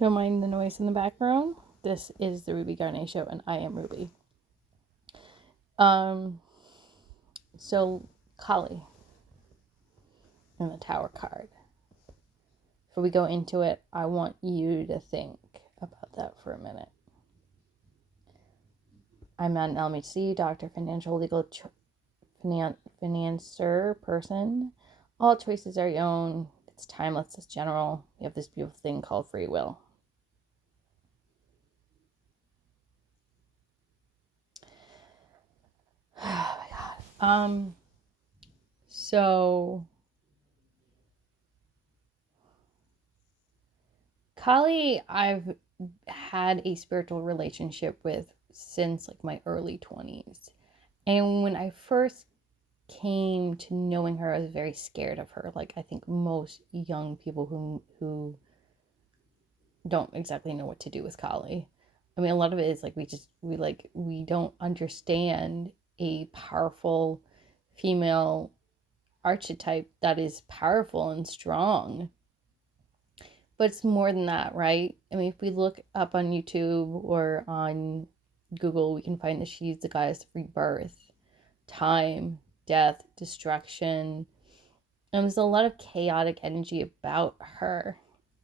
Don't mind the noise in the background. This is the Ruby Garnet Show, and I am Ruby. So Kali and the Tower card. Before we go into it, I want you to think about that for a minute. I'm not an LMHC, doctor, financial, legal, financier, person. All choices are your own. It's timeless, it's general. You have this beautiful thing called free will. Oh my God. So Kali, I've had a spiritual relationship with since like my early 20s. And when I first came to knowing her, I was very scared of her. Like I think most young people who don't exactly know what to do with Kali. I mean, a lot of it is like we don't understand a powerful female archetype that is powerful and strong. But it's more than that, right? I mean, if we look up on YouTube or on Google, we can find that she's the goddess of rebirth, time, death, destruction. And there's a lot of chaotic energy about her.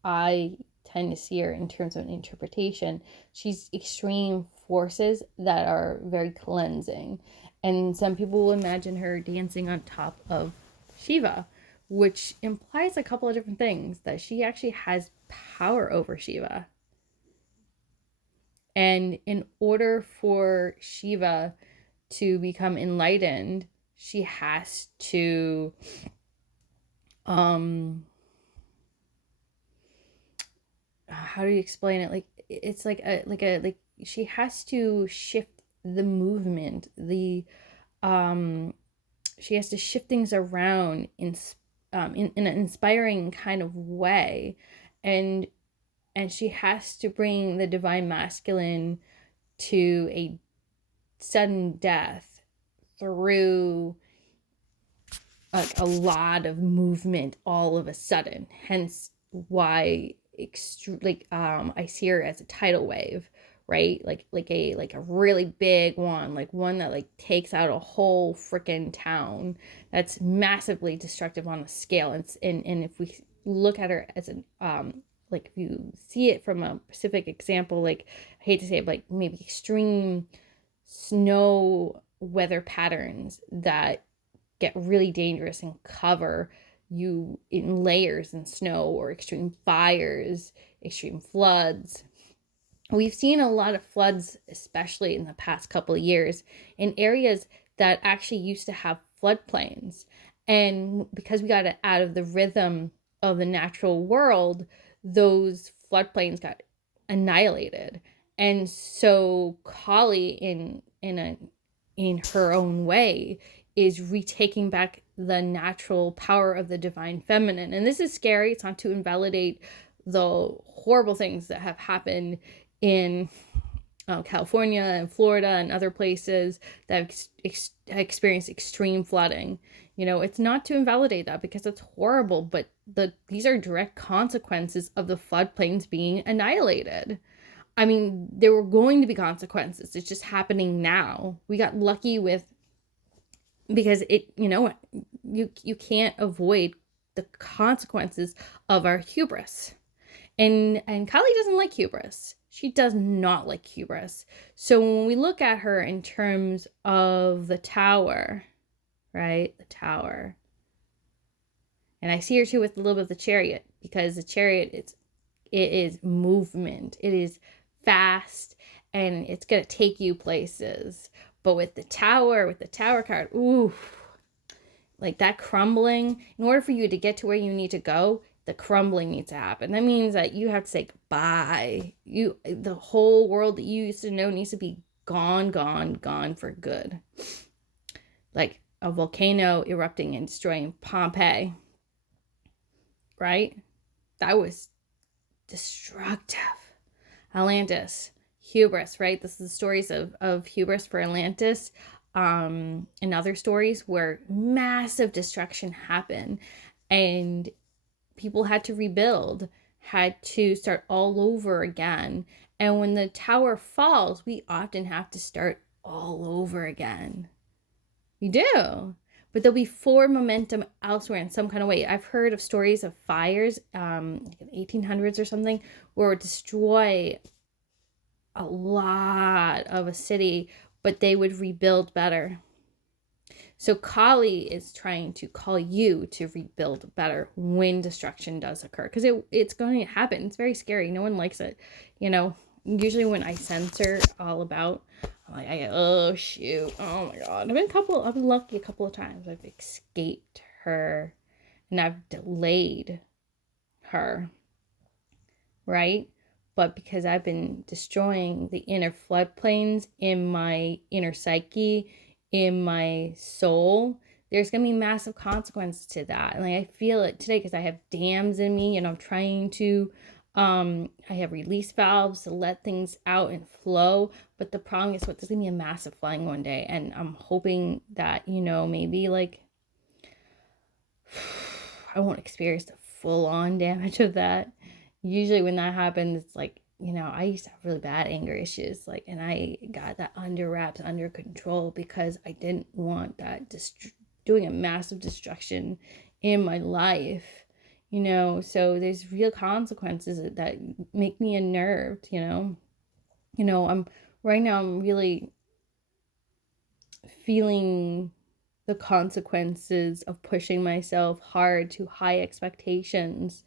I tend to see her in terms of an interpretation. She's extreme forces that are very cleansing. And some people will imagine her dancing on top of Shiva, which implies a couple of different things, that she actually has power over Shiva. And in order for Shiva to become enlightened, she has to how do you explain it? Like it's like she has to shift the movement, the she has to shift things around in an inspiring kind of way, and she has to bring the divine masculine to a sudden death through like a lot of movement all of a sudden. Hence why I see her as a tidal wave, right? Like a really big one, like one that like takes out a whole freaking town. That's massively destructive on a scale. And if we look at her as an like if you see it from a specific example, like I hate to say it, like maybe extreme snow weather patterns that get really dangerous and cover you in layers in snow, or extreme fires, extreme floods. We've seen a lot of floods, especially in the past couple of years, in areas that actually used to have floodplains. And because we got out of the rhythm of the natural world, those floodplains got annihilated. And so Kali, in her own way, is retaking back the natural power of the divine feminine. And this is scary. It's not to invalidate the horrible things that have happened in California and Florida and other places that have experienced extreme flooding. You know, it's not to invalidate that because it's horrible, but these are direct consequences of the floodplains being annihilated. I mean, there were going to be consequences. It's just happening now. We got lucky with, because it, you can't avoid the consequences of our hubris. And Kali doesn't like hubris. She does not like hubris. So when we look at her in terms of the tower, right? The tower. And I see her too with a little bit of the chariot, because the chariot, it is movement. It is fast, and it's going to take you places. But with the tower card, ooh, like that crumbling, in order for you to get to where you need to go, the crumbling needs to happen. That means that you have to say goodbye. The whole world that you used to know needs to be gone, gone, gone for good. Like a volcano erupting and destroying Pompeii, right? That was destructive. Atlantis, hubris, right? This is the stories of hubris for Atlantis, and other stories where massive destruction happened and people had to rebuild. had to start all over again. And when the tower falls, we often have to start all over again. You do. But there'll be forward momentum elsewhere in some kind of way. I've heard of stories of fires, like in the 1800s or something, where it would destroy a lot of a city, but they would rebuild better. So Kali is trying to call you to rebuild better when destruction does occur, because it's going to happen. It's very scary. No one likes it. Usually when I censor all about, I'm like, oh shoot, oh my god. I've been lucky a couple of times. I've escaped her and I've delayed her, right? But because I've been destroying the inner floodplains in my inner psyche, in my soul, there's going to be massive consequences to that. And I feel it today because I have dams in me and I'm trying to, I have release valves to let things out and flow. But the problem is there's going to be a massive flooding one day. And I'm hoping that, maybe I won't experience the full on damage of that. Usually when that happens, it's I used to have really bad anger issues, and I got that under wraps, under control, because I didn't want that doing a massive destruction in my life, so there's real consequences that make me unnerved, I'm right now, I'm really feeling the consequences of pushing myself hard to high expectations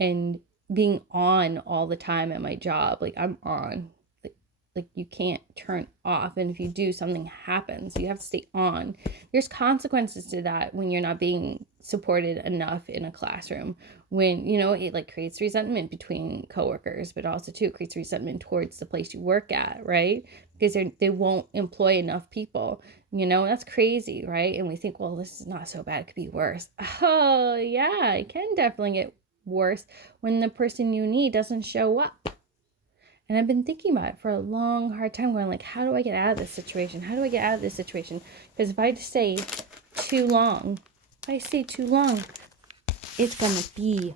and being on all the time at my job. I'm on. Like you can't turn off, and if you do, something happens. You have to stay on. There's consequences to that when you're not being supported enough in a classroom. When it creates resentment between coworkers, but also too it creates resentment towards the place you work at, right? Because they won't employ enough people. That's crazy, right? And we think, well, this is not so bad, it could be worse. Oh yeah, it can definitely get worse when the person you need doesn't show up. And I've been thinking about it for a long, hard time, going how do I get out of this situation? How do I get out of this situation? Because if I stay too long, it's going to be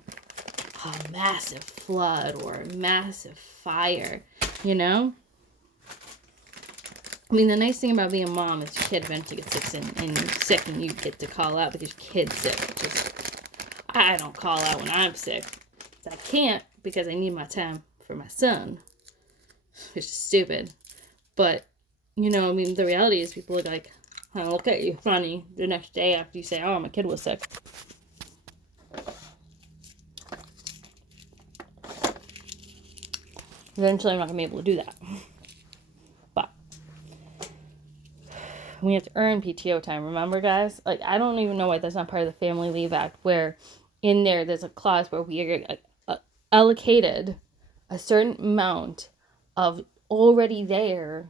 a massive flood or a massive fire, The nice thing about being a mom is your kid eventually gets sick and you get to call out because your kid's sick. I don't call out when I'm sick. I can't because I need my time for my son. It's just stupid. But, the reality is people are I look at you funny the next day after you say, oh, my kid was sick. Eventually I'm not going to be able to do that. But we have to earn PTO time, remember, guys? I don't even know why that's not part of the Family Leave Act, where in there's a clause where we are allocated a certain amount of already there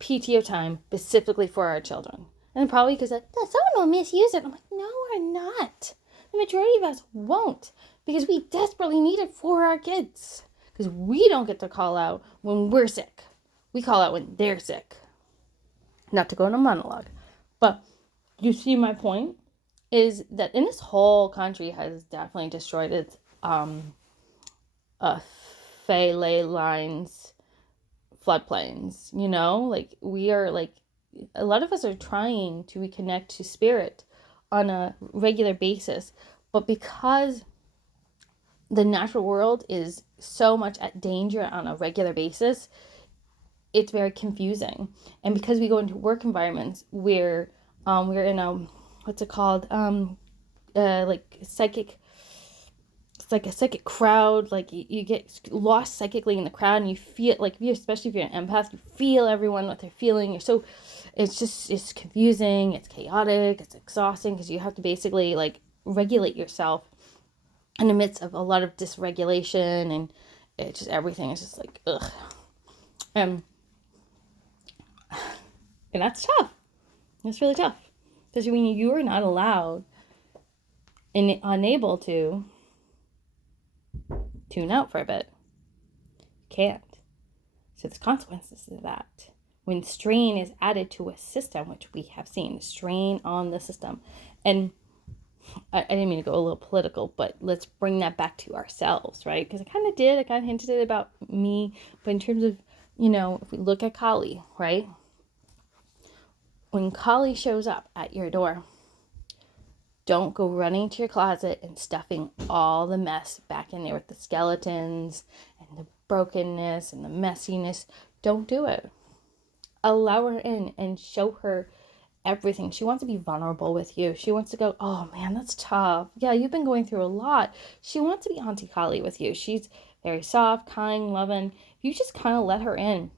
PTO time specifically for our children. And probably because someone will misuse it. I'm like, no, we're not. The majority of us won't, because we desperately need it for our kids. Because we don't get to call out when we're sick. We call out when they're sick. Not to go in a monologue. But you see my point? Is that in this whole country has definitely destroyed its Fay ley lines, floodplains, we are a lot of us are trying to reconnect to spirit on a regular basis, but because the natural world is so much at danger on a regular basis, it's very confusing. And because we go into work environments where we're in a, what's it called, psychic, it's like a psychic crowd, you get lost psychically in the crowd, and you feel especially if you're an empath, you feel everyone, what they're feeling. It's confusing, it's chaotic, it's exhausting, because you have to basically regulate yourself in the midst of a lot of dysregulation, and it's just everything is just ugh. And that's tough. It's really tough, because when you are not allowed and unable to tune out for a bit, you can't. So there's consequences to that. When strain is added to a system, which we have seen, strain on the system. And I didn't mean to go a little political, but let's bring that back to ourselves, right? Because I kind of did. I kind of hinted it about me. But in terms of, if we look at Kali, right? When Kali shows up at your door, don't go running to your closet and stuffing all the mess back in there with the skeletons and the brokenness and the messiness. Don't do it. Allow her in and show her everything. She wants to be vulnerable with you. She wants to go, oh man, that's tough. Yeah, you've been going through a lot. She wants to be Auntie Kali with you. She's very soft, kind, loving. You just kind of let her in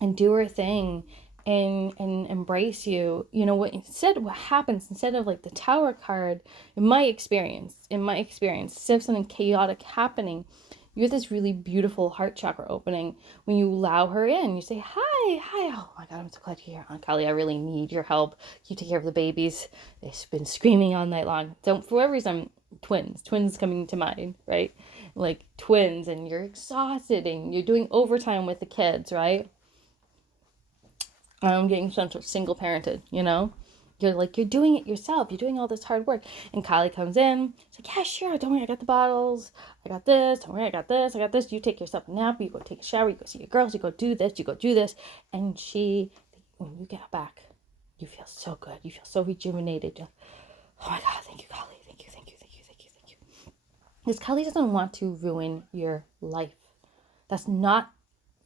and do her thing and embrace you. What happens instead of like the Tower card, in my experience, instead of something chaotic happening, you have this really beautiful heart chakra opening when you allow her in. You say, hi, oh my God, I'm so glad you're here, Aunt Kali. I really need your help. You take care of the babies. They've been screaming all night long. So for whatever reason, twins coming to mind, right? Like twins, and you're exhausted and you're doing overtime with the kids, right? Getting some sort of single parented, you're doing it yourself. You're doing all this hard work. And Kylie comes in. She's like, yeah, sure. Don't worry. I got the bottles. I got this. Don't worry. I got this. I got this. You take yourself a nap. You go take a shower. You go see your girls. You go do this. You go do this. And when you get back, you feel so good. You feel so rejuvenated. You're like, oh my God. Thank you, Kylie. Thank you. Thank you. Thank you. Thank you. Thank you. Because Kylie doesn't want to ruin your life. That's not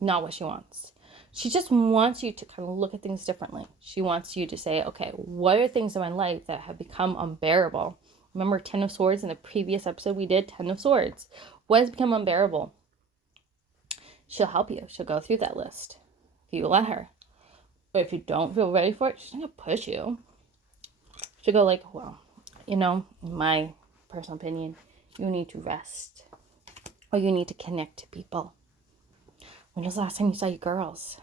what she wants. She just wants you to kind of look at things differently. She wants you to say, okay, what are things in my life that have become unbearable? Remember 10 of Swords in the previous episode we did? 10 of Swords. What has become unbearable? She'll help you. She'll go through that list if you let her. But if you don't feel ready for it, she's not going to push you. She'll go like, well, in my personal opinion, you need to rest. Or you need to connect to people. When was the last time you saw your girls?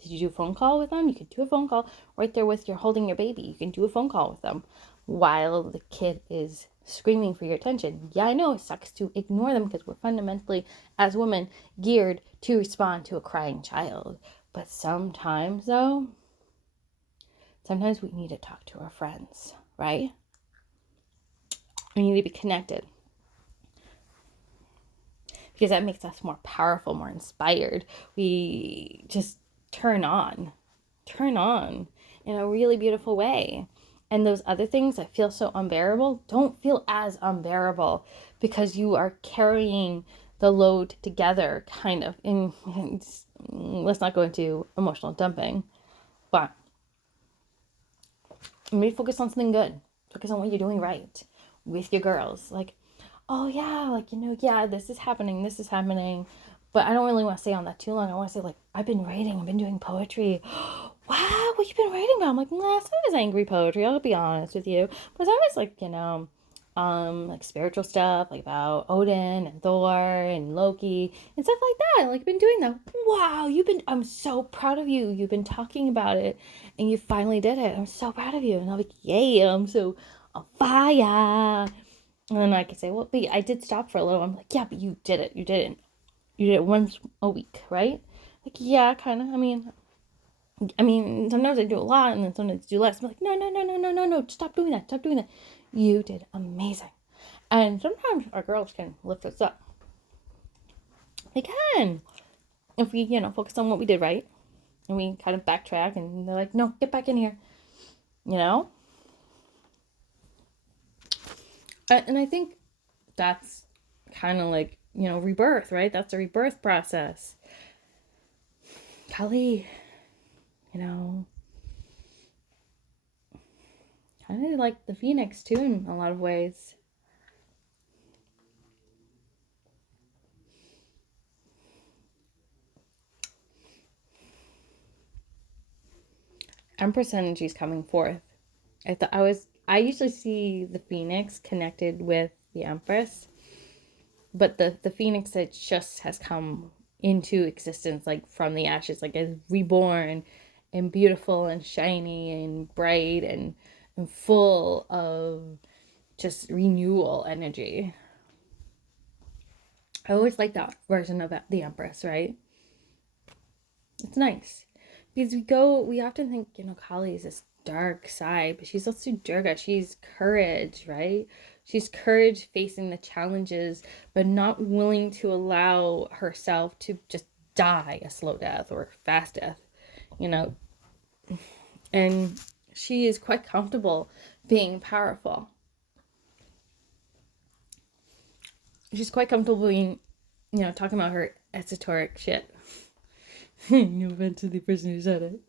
Did you do a phone call with them? You can do a phone call right there with you're holding your baby. You can do a phone call with them while the kid is screaming for your attention. Yeah, I know it sucks to ignore them because we're fundamentally, as women, geared to respond to a crying child. But sometimes, though, we need to talk to our friends, right? We need to be connected. Because that makes us more powerful, more inspired. We just turn on in a really beautiful way. And those other things that feel so unbearable don't feel as unbearable because you are carrying the load together, kind of. And let's not go into emotional dumping, but maybe focus on something good. Focus on what you're doing right with your girls. Like, oh yeah, like, yeah, this is happening. But I don't really want to stay on that too long. I want to say, like, I've been writing. I've been doing poetry. Wow, what you been writing about? I'm like, nah, some of it's angry poetry. I'll be honest with you. But some of it's like, like spiritual stuff, like about Odin and Thor and Loki and stuff like that. Like, been doing that. Wow, I'm so proud of you. You've been talking about it and you finally did it. I'm so proud of you. And I'm like, yeah, I'm so on fire. And then I could say, well, but I did stop for a little. I'm like, yeah, but you did it. You did it once a week, right? Like, yeah, kind of. I mean, sometimes I do a lot and then sometimes I do less. I'm like, no, stop doing that. Stop doing that. You did amazing. And sometimes our girls can lift us up. They can. If we, focus on what we did right and we kind of backtrack and they're like, no, get back in here. And I think that's kind of like, rebirth, right? That's a rebirth process. Kali, kind of like the phoenix too in a lot of ways. Empress energy is coming forth. I usually see the phoenix connected with the Empress, but the phoenix that just has come into existence, like from the ashes, like is reborn and beautiful and shiny and bright and full of just renewal energy. I always like that version of the Empress, right? It's nice because we often think, Kali is this dark side, but she's also Durga. She's courage, right? She's courage facing the challenges, but not willing to allow herself to just die a slow death or fast death, you know. And she is quite comfortable being powerful. She's quite comfortable being, talking about her esoteric shit. No offense to the person who said it,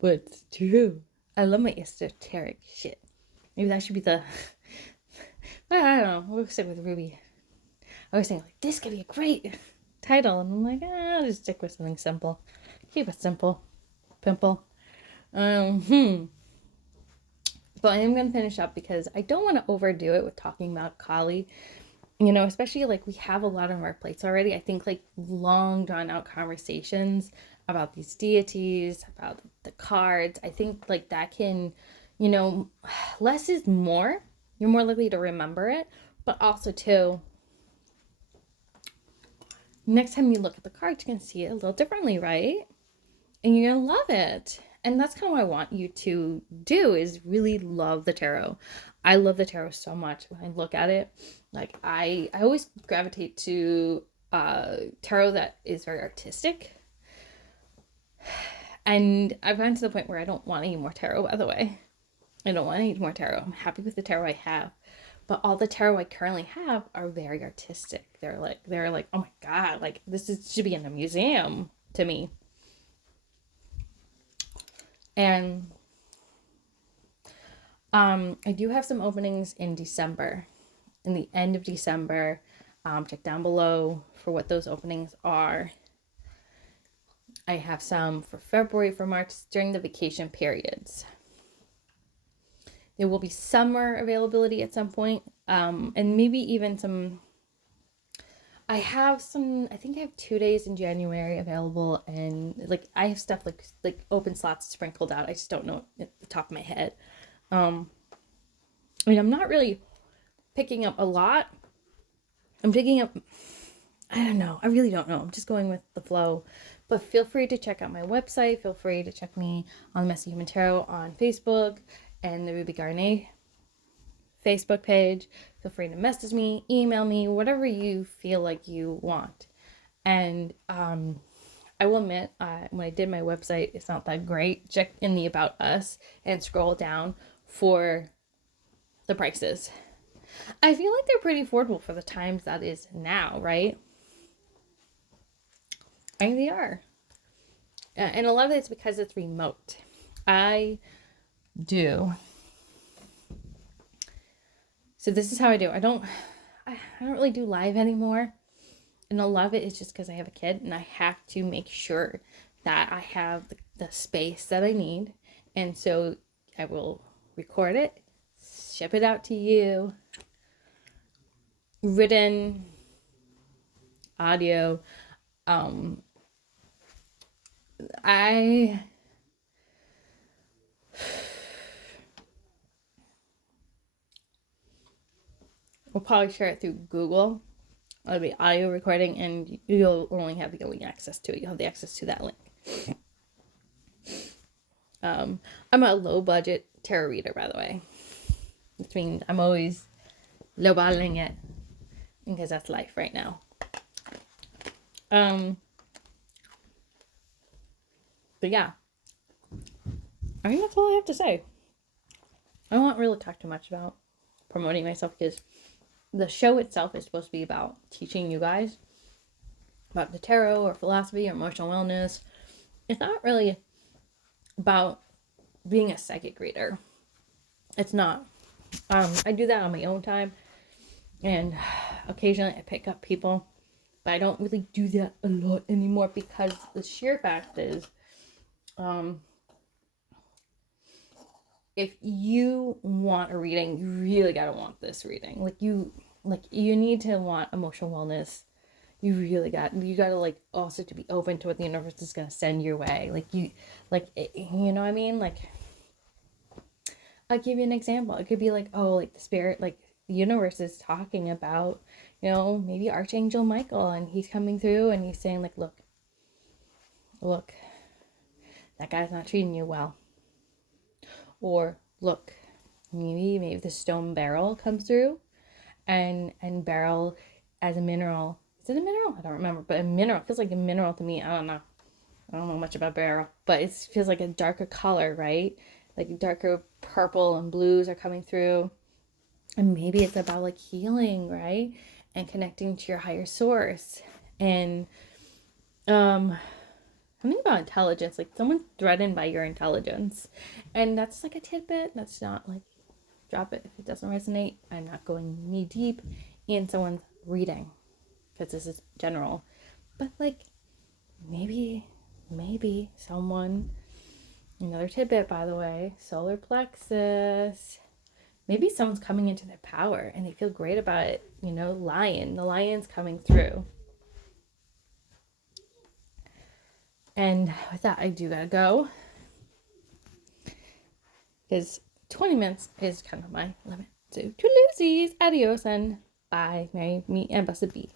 but it's true. I love my esoteric shit. Maybe that should be the. I don't know. We'll stick with Ruby. I was thinking, like, this could be a great title. And I'm like, I'll just stick with something simple. Keep it simple. Pimple. But I am going to finish up because I don't want to overdo it with talking about Kali. Especially like we have a lot on our plates already. I think like long drawn out conversations about these deities, about the cards, I think like that can, less is more. You're more likely to remember it, but also too, next time you look at the cards, you can see it a little differently, right? And you're gonna love it. And that's kind of what I want you to do, is really love the tarot. I love the tarot so much. When I look at it, like I always gravitate to tarot that is very artistic. And I've gotten to the point where I don't want any more tarot, by the way. I don't want any more tarot. I'm happy with the tarot I have. But all the tarot I currently have are very artistic. They're like, oh my God, like should be in a museum to me. And I do have some openings in December, in the end of December. Check down below for what those openings are. I have some for February, for March, during the vacation periods. There will be summer availability at some point, and maybe even some. I think I have 2 days in January available, and like I have stuff like open slots sprinkled out. I just don't know at the top of my head. I'm not really picking up a lot. I'm picking up, I don't know. I really don't know. I'm just going with the flow. But feel free to check out my website. Feel free to check me on Messy Human Tarot on Facebook and the Ruby Garnet Facebook page. Feel free to message me, email me, whatever you feel like you want. And I will admit, when I did my website, it's not that great. Check in the About Us and scroll down for the prices. I feel like they're pretty affordable for the times that is now, right? I think they are. And a lot of it's because it's remote. I do. So this is how I do. I don't really do live anymore. And a lot of it is just because I have a kid and I have to make sure that I have the space that I need. And so I will record it, ship it out to you, written, audio. I will probably share it through Google. It'll be audio recording, and you'll only have the link access to it. You'll have the access to that link. I'm a low budget tarot reader, by the way, which means I'm always low bottling it because that's life right now. But yeah, I think that's all I have to say. I don't really talk too much about promoting myself because the show itself is supposed to be about teaching you guys about the tarot or philosophy or emotional wellness. It's not really about being a psychic reader. It's not. I do that on my own time, and occasionally I pick up people, but I don't really do that a lot anymore because the sheer fact is, if you want a reading, you really gotta want this reading. You need to want emotional wellness. You gotta like also to be open to what the universe is gonna send your way. You know what I mean? Like, I'll give you an example. It could be like, oh, like the spirit, like the universe is talking about, maybe Archangel Michael, and he's coming through and he's saying like, look, that guy's not treating you well. Or look, maybe the stone beryl comes through, and beryl as a mineral. Is it a mineral? I don't remember, but a mineral feels like a mineral to me. I don't know. I don't know much about beryl, but it feels like a darker color, right? Like darker purple and blues are coming through. And maybe it's about like healing, right? And connecting to your higher source. And something about intelligence, like someone's threatened by your intelligence. And that's like a tidbit. That's not like drop it if it doesn't resonate. I'm not going knee deep in someone's reading because this is general. But like maybe someone, another tidbit by the way, solar plexus. Maybe someone's coming into their power and they feel great about it. The lion's coming through. And with that, I do gotta go because 20 minutes is kind of my limit. So, toodaloozies, adios, and bye. Marry me and Blessed Be.